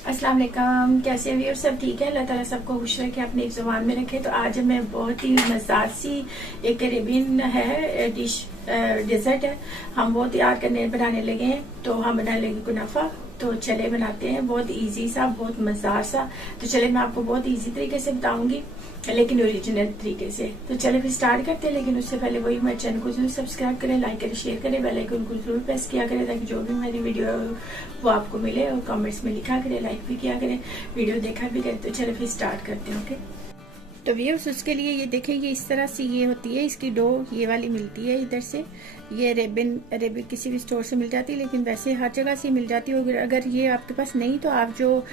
अस्सलाम वालेकुम। कैसे हैं? और सब ठीक है? अल्लाह ताला सबको खुश रखे, अपनी ज़ुबान में रखे। तो आज मैं बहुत ही मज़ेदार सी एक कैरेबियन है डिश, डेजर्ट है, हम वो तैयार करने बनाने लगे हैं। तो हम बना लेंगे कुनाफा। तो चले बनाते हैं, बहुत इजी सा, बहुत मज़ेदार सा। तो चले मैं आपको बहुत इजी तरीके से बताऊंगी, लेकिन ओरिजिनल तरीके से। तो चले फिर स्टार्ट करते हैं। लेकिन उससे पहले वही मेरे चैनल को जरूर सब्सक्राइब करें, लाइक करें, शेयर करें, बेल आइकन को जरूर प्रेस किया करें, ताकि जो भी मेरी वीडियो वो आपको मिले। और कमेंट्स में लिखा करें, लाइक भी किया करें, वीडियो देखा भी करें। तो चलो फिर स्टार्ट करते हैं। ओके, तो व्यूअर्स उसके लिए ये देखें, ये इस तरह से ये होती है, इसकी डो ये वाली मिलती है इधर से। ये रेबिन किसी भी स्टोर से मिल जाती है, लेकिन वैसे हर जगह से मिल जाती है। अगर ये आपके पास नहीं तो आप जो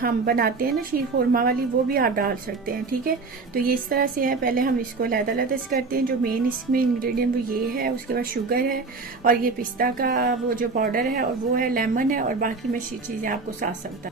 हम बनाते हैं ना शीर खोरमा वाली, वो भी आप डाल सकते हैं। ठीक है, तो ये इस तरह से है। पहले हम इसको लहदा से करते हैं। जो मेन इसमें इंग्रेडिएंट वो ये है, उसके बाद शुगर है, और ये पिस्ता का वो जो पाउडर है, और वो है लेमन है, और बाकी मैं चीज़ें आपको साथ साथ बता।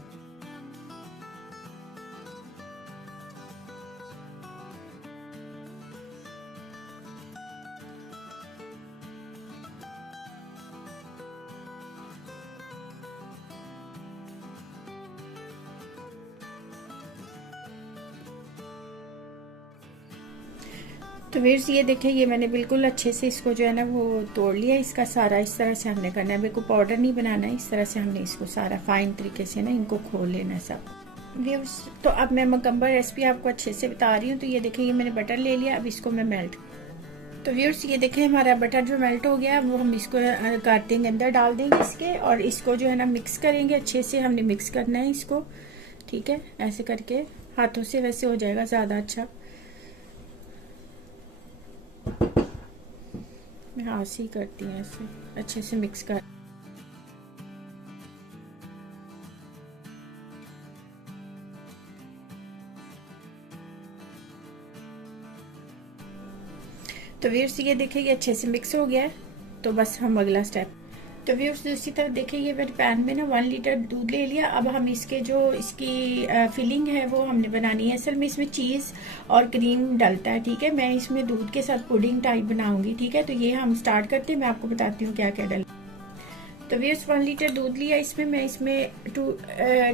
तो व्यूअर्स ये देखें, ये मैंने बिल्कुल अच्छे से इसको जो है ना वो तोड़ लिया। इसका सारा इस तरह से हमने करना है, बिल्कुल पाउडर नहीं बनाना है। इस तरह से हमने इसको सारा फाइन तरीके से ना इनको खोल लेना है सब। व्यूअर्स तो अब मैं मुकम्मल रेसिपी आपको अच्छे से बता रही हूँ। तो ये देखें, ये मैंने बटर ले लिया, अब इसको मैं मेल्ट। तो व्यूअर्स ये देखें, हमारा बटर जो मेल्ट हो गया, वो हम इसको काटते के अंदर डाल देंगे इसके, और इसको जो है ना मिक्स करेंगे अच्छे से। हमने मिक्स करना है इसको, ठीक है, ऐसे करके हाथों से, वैसे हो जाएगा ज़्यादा अच्छा। मैं हाथ से ही करती हूँ, ऐसे अच्छे से मिक्स कर। तो व्यूअर्स ये देखिए, ये अच्छे से मिक्स हो गया है। तो बस हम अगला स्टेप। तो व्यूअर्स दूसरी तरफ देखिए, ये मैंने पैन में ना 1 लीटर दूध ले लिया। अब हम इसके जो इसकी फिलिंग है वो हमने बनानी है। असल में इसमें चीज़ और क्रीम डलता है, ठीक है। मैं इसमें दूध के साथ पुडिंग टाइप बनाऊंगी, ठीक है। तो ये हम स्टार्ट करते हैं, मैं आपको बताती हूँ क्या क्या डल। तो व्यूअर्स 1 लीटर दूध लिया, इसमें मैं 2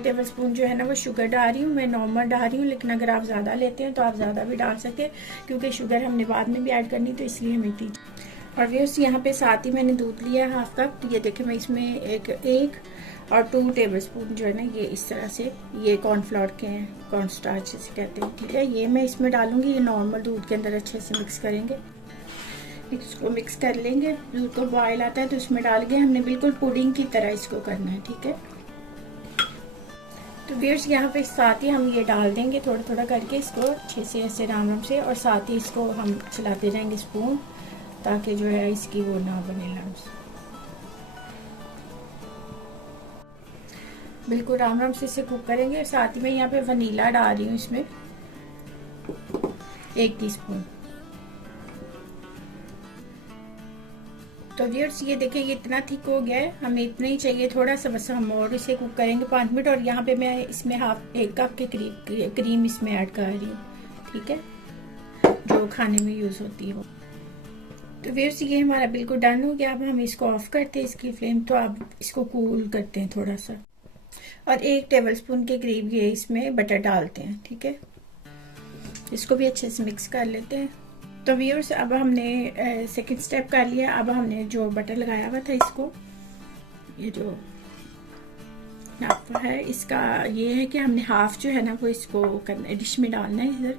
टेबल स्पून जो है ना वो शुगर डाल रही हूँ। मैं नॉर्मल डाल रही हूँ, लेकिन अगर आप ज़्यादा लेते हैं तो आप ज़्यादा भी डाल सकते हैं, क्योंकि शुगर हमने बाद में भी ऐड करनी, तो इसलिए हमें थी। और व्यूअर्स यहाँ पे साथ ही मैंने दूध लिया है हाफ कप। तो ये देखें, मैं इसमें एक और 2 टेबल स्पून जो है ना ये इस तरह से, ये कॉर्नफ्लोर के हैं, कॉर्नस्टार्च जिसे कहते हैं, ठीक है। ये मैं इसमें डालूंगी, ये नॉर्मल दूध के अंदर अच्छे से मिक्स करेंगे। इसको मिक्स कर लेंगे। दूध को बॉयल आता है तो इसमें डाल के हमने बिल्कुल पुडिंग की तरह इसको करना है, ठीक है। तो व्यूअर्स यहाँ पे साथ ही हम ये डाल देंगे थोड़ा थोड़ा करके इसको अच्छे से, ऐसे राम राम से, और साथ ही इसको हम चलाते जाएंगे स्पून, ताकि जो है इसकी वो ना बने लम्स। बिल्कुल राम राम से इसे कुक करेंगे। साथ ही मैं यहाँ पे वनीला डाल रही हूँ इसमें 1 टीस्पून। तो व्यूअर्स ये देखिए, ये इतना थिक हो गया है, हमें इतना ही चाहिए थोड़ा सा, बस हम और इसे कुक करेंगे 5 मिनट। और यहाँ पे मैं इसमें हाफ 1 कप के करीब क्रीम इसमें ऐड कर रही हूँ, ठीक है, जो खाने में यूज़ होती है वो। तो व्यूअर्स ये हमारा बिल्कुल डन हो गया। अब हम इसको ऑफ करते हैं इसकी फ्लेम। तो अब इसको कूल करते हैं थोड़ा सा, और 1 टेबल स्पून के करीब ये इसमें बटर डालते हैं, ठीक है। इसको भी अच्छे से मिक्स कर लेते हैं। तो व्यूअर्स अब हमने सेकंड स्टेप कर लिया। अब हमने जो बटर लगाया हुआ था, इसको, ये जो नापा है इसका ये है कि हमने हाफ जो है ना वो इसको डिश में डालना है। इधर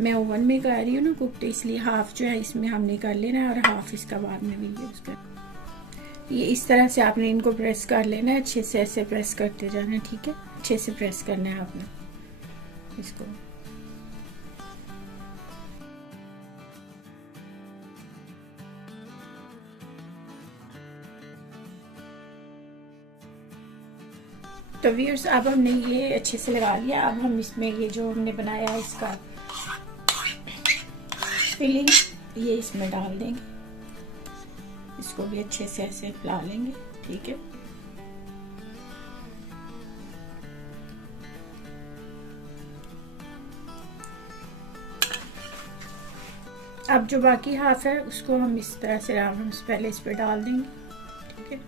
मैं ओवन में कर रही हूँ ना कुक, तो इसलिए हाफ जो है इसमें हमने कर लेना है, और हाफ इसका बाद में भी यूज़ कर। ये इस तरह से आपने इनको प्रेस कर लेना है, अच्छे से ऐसे प्रेस करते जाना है, ठीक है। अच्छे से प्रेस करना है आपने इसको। तो व्यूअर्स अब हमने ये अच्छे से लगा लिया। अब हम इसमें ये जो हमने बनाया है इसका फिलिंग, ये इसमें डाल देंगे। इसको भी अच्छे से ऐसे फैला लेंगे, ठीक है। अब जो बाकी हाफ है उसको हम इस तरह से राउंड से पहले इस पे डाल देंगे, ठीक है।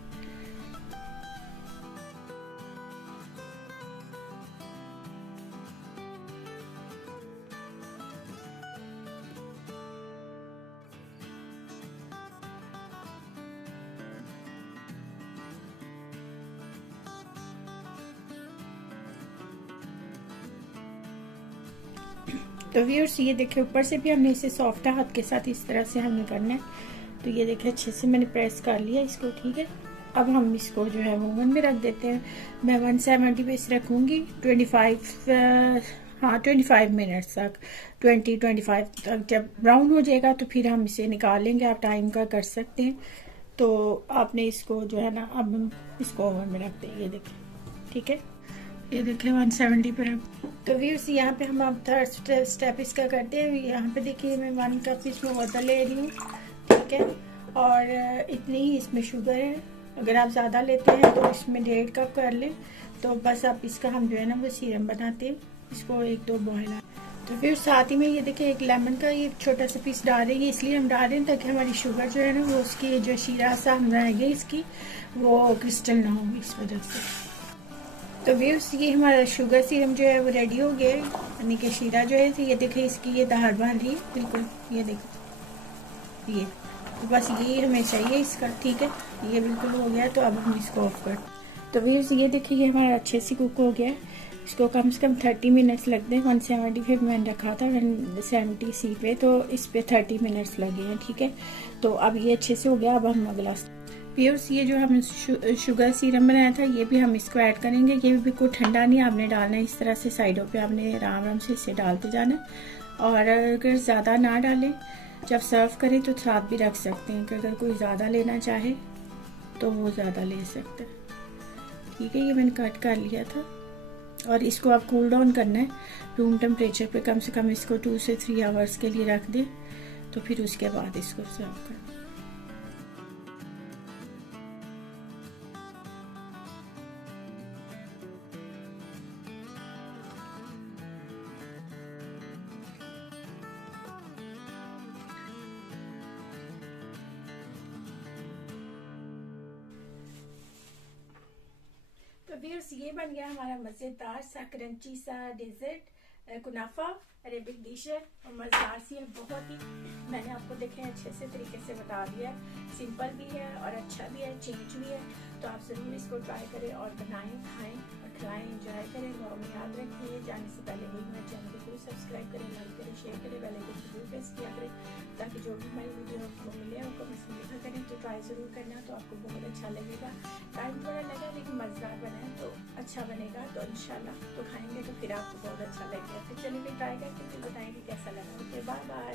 तो व्यूअर्स ये देखिए ऊपर से भी हमने इसे सॉफ्ट हाथ के साथ इस तरह से हमें करना है। तो ये देखिए अच्छे से मैंने प्रेस कर लिया इसको, ठीक है। अब हम इसको जो है वो ओवन में रख देते हैं। मैं 170 पे इसे रखूँगी 25 मिनट्स तक, 25 तक। जब ब्राउन हो जाएगा तो फिर हम इसे निकाल लेंगे, आप टाइम का कर सकते हैं। तो आपने इसको जो है ना, अब हम इसको ओवन में रख दें, ये देखें, ठीक है। ये देखें 170 पर अब। तो व्यूअर्स यहाँ पे हम अब थर्ड स्टेप इसका करते हैं। यहाँ पे देखिए मैं 1 कप इसमें वाटर ले रही हूँ, ठीक है। और इतनी ही इसमें शुगर है। अगर आप ज़्यादा लेते हैं तो इसमें 1.5 कप कर लें। तो बस अब इसका हम जो है ना वो सीरम बनाते हैं। इसको 1-2 बॉयल। तो फिर साथ ही में ये देखिए एक लेमन का ये छोटा सा पीस डाल रही है, इसलिए हम डाल रहे हैं ताकि हमारी शुगर जो है ना वो उसकी जो शीरा सा हम बनाएंगे इसकी वो क्रिस्टल ना हो, इस वजह से। तो व्यूअर्स ये हमारा शुगर सीरम जो है वो रेडी हो गया है, यानी कि शीरा जो है। तो ये देखिए इसकी ये धार बन रही है बिल्कुल, ये देखो ये। तो बस ये हमें चाहिए इसका, ठीक है। ये बिल्कुल हो गया, तो अब हम इसको ऑफ कर। तो व्यूअर्स ये देखिए ये हमारा अच्छे से कुक हो गया है। इसको कम से कम 30 मिनट्स लगते हैं। 170 मैंने रखा था 170 सी पे, तो इस पे 30 मिनट्स लगे हैं, ठीक है। तो अब ये अच्छे से हो गया। अब हम अगला व्यूअर्स ये जो हम शुगर सीरम बनाया था ये भी हम इसको ऐड करेंगे। ये भी बिल्कुल ठंडा नहीं आपने डालना है, इस तरह से साइडों पे आपने आराम आराम से इसे डालते जाना। और अगर ज़्यादा ना डालें, जब सर्व करें तो साथ भी रख सकते हैं कि अगर कोई ज़्यादा लेना चाहे तो वो ज़्यादा ले सकते हैं, ठीक है। ये मैंने कट कर लिया था। और इसको आप कूल डाउन करना है रूम टेम्परेचर पे, कम से कम इसको 2 से 3 आवर्स के लिए रख दें। तो फिर उसके बाद इसको सर्व करें। तो व्यूअर्स ये बन गया हमारा मज़ेदार सा क्रंची सा डेजर्ट कुनाफा। अरेबिक डिश है और मज़ेदार सी है बहुत ही। मैंने आपको देखें अच्छे से तरीके से बता दिया। सिंपल भी है और अच्छा भी है, चेंज भी है। तो आप ज़रूर इसको ट्राई करें और बनाएं, खाएं और खिलाएं, एंजॉय करें। दुआ में याद रखिए। जाने से पहले भी मेरे चैनल को जरूर सब्सक्राइब करें, लाइक करें, शेयर करें, बेल आइकन जरूर प्रेस किया करें ताकि जो भी हमारी वीडियो आपको मिले आपको कमेंट्स में लिखा करें। तो ट्राई ज़रूर करना, तो आपको बहुत अच्छा लगेगा। टाइम थोड़ा लगा लेकिन मज़ेदार बना है, तो अच्छा बनेगा। तो इंशाल्लाह तो खाएंगे तो फिर आपको बहुत अच्छा लगेगा। तो चलिए ट्राई करके फिर बताएंगे कैसा लगा। Okay, bye bye.